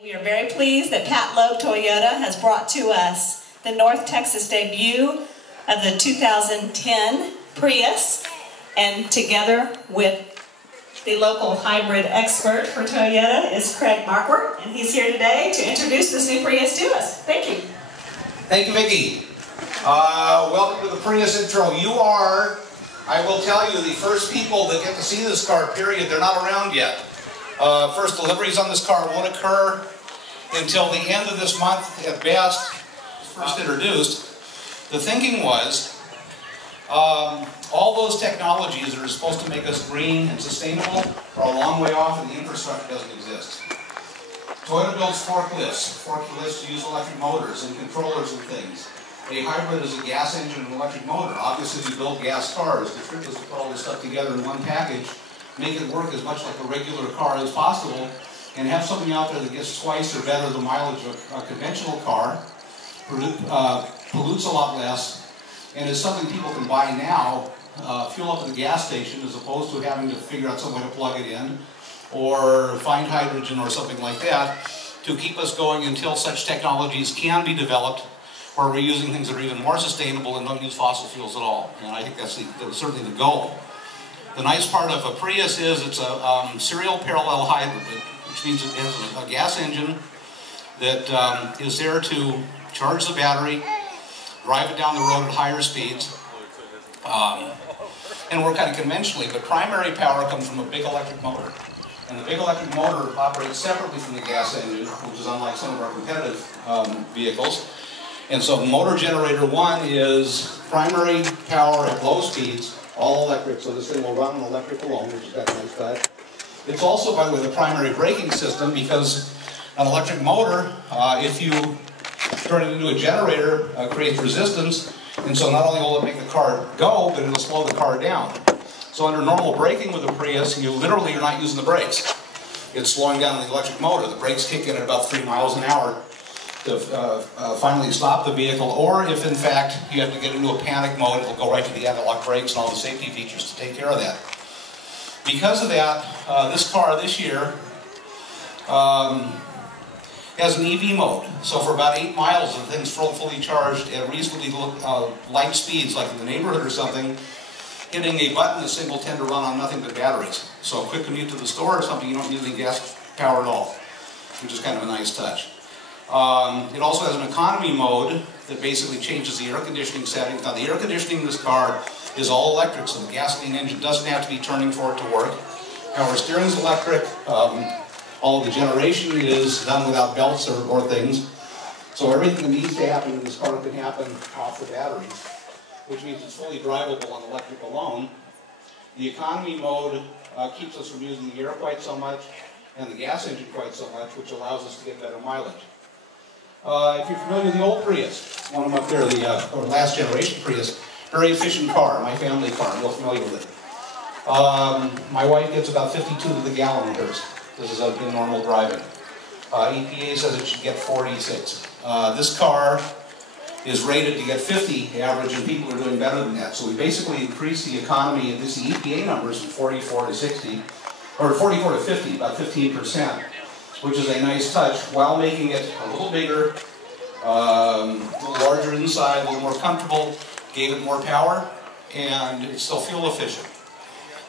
We are very pleased that Lobb Toyota has brought to us the North Texas debut of the 2010 Prius, and together with the local hybrid expert for Toyota is Marckwardt, and he's here today to introduce this new Prius to us. Thank you. Thank you, Vicki. Welcome to the Prius intro. You are, I will tell you, the first people that get to see this car, period. They're not around yet. First deliveries on this car won't occur until the end of this month at best. First introduced. The thinking was all those technologies that are supposed to make us green and sustainable are a long way off and the infrastructure doesn't exist. Toyota builds forklifts use electric motors and controllers and things. A hybrid is a gas engine and electric motor. Obviously we build gas cars. The trick is to put all this stuff together in one package, make it work as much like a regular car as possible, and have something out there that gets twice or better the mileage of a conventional car, pollutes a lot less, and is something people can buy now, fuel up at the gas station as opposed to having to figure out some way to plug it in, or find hydrogen or something like that, to keep us going until such technologies can be developed where we're using things that are even more sustainable and don't use fossil fuels at all. And I think that's certainly the goal. The nice part of a Prius is it's a serial parallel hybrid, which means it has a gas engine that is there to charge the battery, drive it down the road at higher speeds, and work kind of conventionally, but primary power comes from a big electric motor. And the big electric motor operates separately from the gas engine, which is unlike some of our competitive vehicles. And so motor generator 1 is primary power at low speeds, all electric, so this thing will run on electric alone, which is got a nice touch. It's also, by the way, the primary braking system, because an electric motor, if you turn it into a generator, creates resistance, and so not only will it make the car go, but it'll slow the car down. So under normal braking with a Prius, you literally are not using the brakes. It's slowing down the electric motor. The brakes kick in at about 3 miles an hour to finally stop the vehicle, or if in fact you have to get into a panic mode, it'll go right to the anti-lock brakes and all the safety features to take care of that. Because of that, this car this year has an EV mode. So for about 8 miles, the thing's fully charged at reasonably light speeds, like in the neighborhood or something, hitting a button, this thing will tend to run on nothing but batteries. So a quick commute to the store or something, you don't need any gas power at all, which is kind of a nice touch. It also has an economy mode that basically changes the air conditioning settings. Now the air conditioning in this car is all electric, so the gasoline engine doesn't have to be turning for it to work. Power steering is electric. All of the generation is done without belts or things. So everything that needs to happen in this car can happen off the batteries, which means it's fully drivable on electric alone. The economy mode keeps us from using the air quite so much and the gas engine quite so much, which allows us to get better mileage. If you're familiar with the old Prius, one of them up there, or last generation Prius, very efficient car, my family car, I'm real familiar with it. My wife gets about 52 to the gallon in hers. This is in normal driving. EPA says it should get 46. This car is rated to get 50 average, and people are doing better than that. So we basically increased the economy, and this is the EPA numbers, from 44 to 60, or 44 to 50, about 15%, which is a nice touch, while making it a little bigger, a little larger inside, a little more comfortable, gave it more power, and it's still fuel efficient.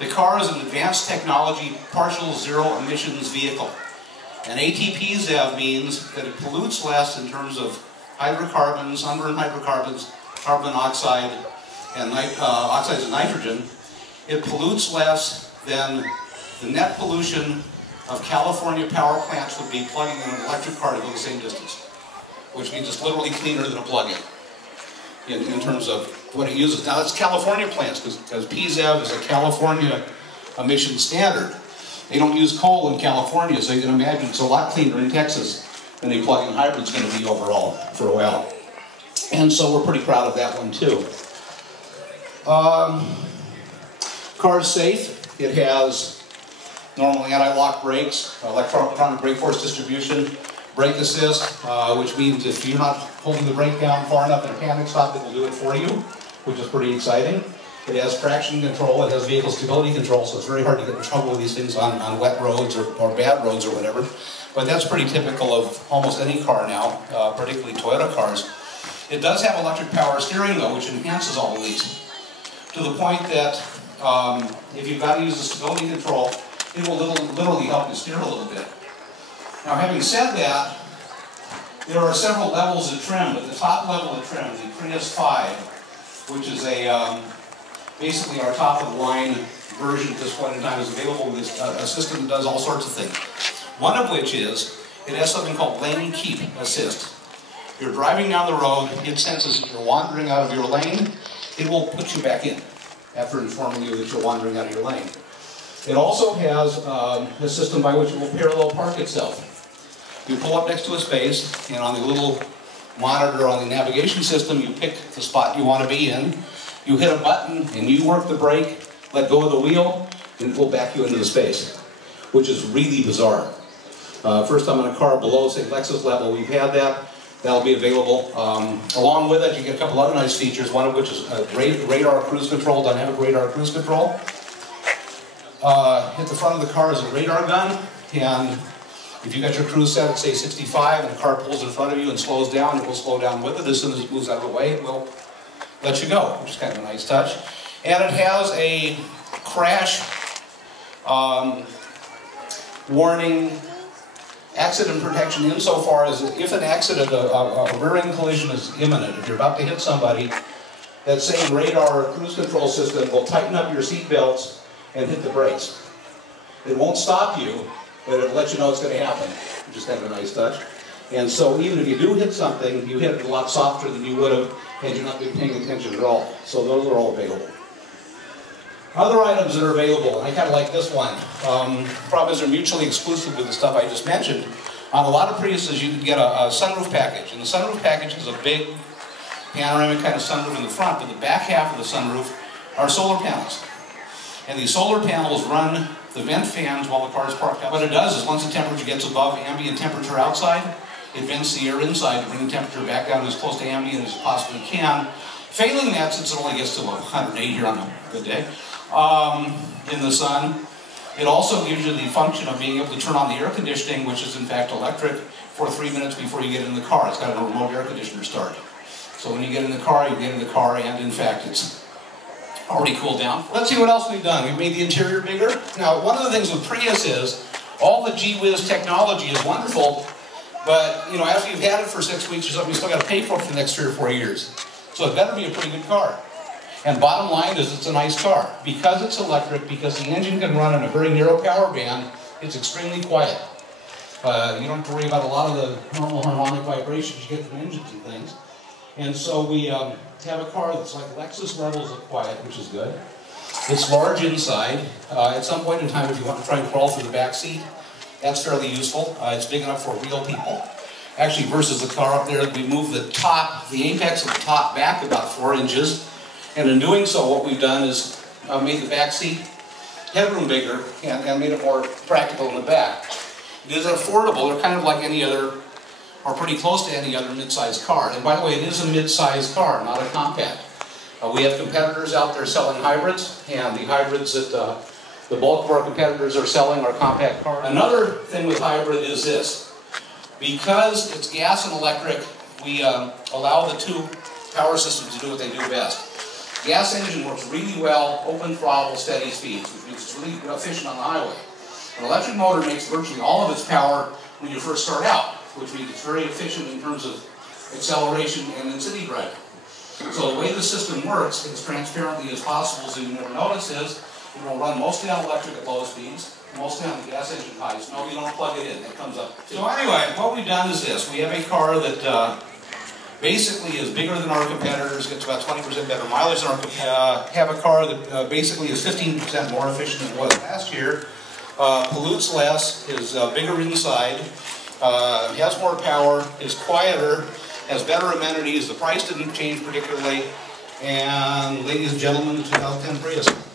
The car is an advanced technology, partial zero emissions vehicle. And ATP-ZEV means that it pollutes less in terms of hydrocarbons, unburned hydrocarbons, carbon monoxide, and oxides of nitrogen. It pollutes less than the net pollution of California power plants would be plugging in an electric car to go the same distance, which means it's literally cleaner than a plug-in in terms of what it uses. Now, it's California plants, because PZEV is a California emission standard. They don't use coal in California, so you can imagine it's a lot cleaner in Texas than a plug-in hybrid's going to be overall for a while. And so we're pretty proud of that one too. Car's safe. It has normal anti-lock brakes, electronic brake force distribution, brake assist, which means if you're not holding the brake down far enough in a panic stop, it will do it for you, which is pretty exciting. It has traction control, it has vehicle stability control, so it's very hard to get in trouble with these things on wet roads or bad roads or whatever. But that's pretty typical of almost any car now, particularly Toyota cars. It does have electric power steering though, which enhances all of these. To the point that if you've got to use the stability control, it will literally help you steer a little bit. Now having said that, there are several levels of trim, but the top level of trim, the Prius 5, which is a basically our top-of-the-line version at this point in time, is available with a system that does all sorts of things. One of which is, it has something called lane keep assist. You're driving down the road, it senses that you're wandering out of your lane, it will put you back in after informing you that you're wandering out of your lane. It also has a system by which it will parallel park itself. You pull up next to a space, and on the little monitor on the navigation system, you pick the spot you want to be in. You hit a button and you work the brake, let go of the wheel, and it will back you into the space, which is really bizarre. First time on a car below, say, Lexus level, we've had that. That'll be available. Along with it, you get a couple other nice features, one of which is radar cruise control, dynamic radar cruise control. At the front of the car is a radar gun, and if you got your cruise set at, say, 65, and the car pulls in front of you and slows down, it will slow down with it. As soon as it moves out of the way, it will let you go, which is kind of a nice touch. And it has a crash warning, accident protection insofar as if an accident, a rear-end collision is imminent, if you're about to hit somebody, that same radar or cruise control system will tighten up your seat belts and hit the brakes. It won't stop you, but it'll let you know it's going to happen, which is kind of a nice touch. And so even if you do hit something, you hit it a lot softer than you would have had you not been paying attention at all. So those are all available. Other items that are available, and I kind of like this one. Problem is they're mutually exclusive with the stuff I just mentioned. On a lot of Priuses you can get a sunroof package, and the sunroof package is a big panoramic kind of sunroof in the front, but the back half of the sunroof are solar panels. And these solar panels run the vent fans while the car is parked up. What it does is once the temperature gets above ambient temperature outside, it vents the air inside to bring the temperature back down as close to ambient as it possibly can. Failing that, since it only gets to 108 here on a good day, in the sun, it also gives you the function of being able to turn on the air conditioning, which is in fact electric, for 3 minutes before you get in the car. It's got a remote air conditioner start. So when you get in the car, you get in the car, and in fact it's already cooled down. Let's see what else we've done. We've made the interior bigger. Now, one of the things with Prius is, all the gee-whiz technology is wonderful, but, you know, after you've had it for 6 weeks or something, you still got to pay for it for the next 3 or 4 years. So it better be a pretty good car. And bottom line is, it's a nice car. Because it's electric, because the engine can run in a very narrow power band, it's extremely quiet. You don't have to worry about a lot of the normal harmonic vibrations you get from engines and things. And so we have a car that's like Lexus levels of quiet, which is good. It's large inside. At some point in time, if you want to try and crawl through the back seat, that's fairly useful. It's big enough for real people. Actually, versus the car up there, we moved the top, the apex of the top back about 4 inches. And in doing so, what we've done is made the back seat headroom bigger and made it more practical in the back. It is affordable. They're kind of like any other, or pretty close to any other mid-sized car. And by the way, it is a mid-sized car, not a compact. We have competitors out there selling hybrids, and the hybrids that the bulk of our competitors are selling are compact cars. Another thing with hybrid is this. Because it's gas and electric, we allow the two power systems to do what they do best. Gas engine works really well, open throttle, steady speeds, which means it's really efficient on the highway. An electric motor makes virtually all of its power when you first start out, which means it's very efficient in terms of acceleration and in city driving. So the way the system works, as transparently as possible so you never notice, is it will run mostly on electric at low speeds, mostly on the gas engine highs. No, you don't plug it in, it comes up. So anyway, what we've done is this. We have a car that basically is bigger than our competitors, gets about 20% better mileage than our competitors. Have a car that basically is 15% more efficient than it was last year, pollutes less, is bigger inside, has more power, is quieter, has better amenities. The price didn't change particularly. And ladies and gentlemen, the 2010 Prius.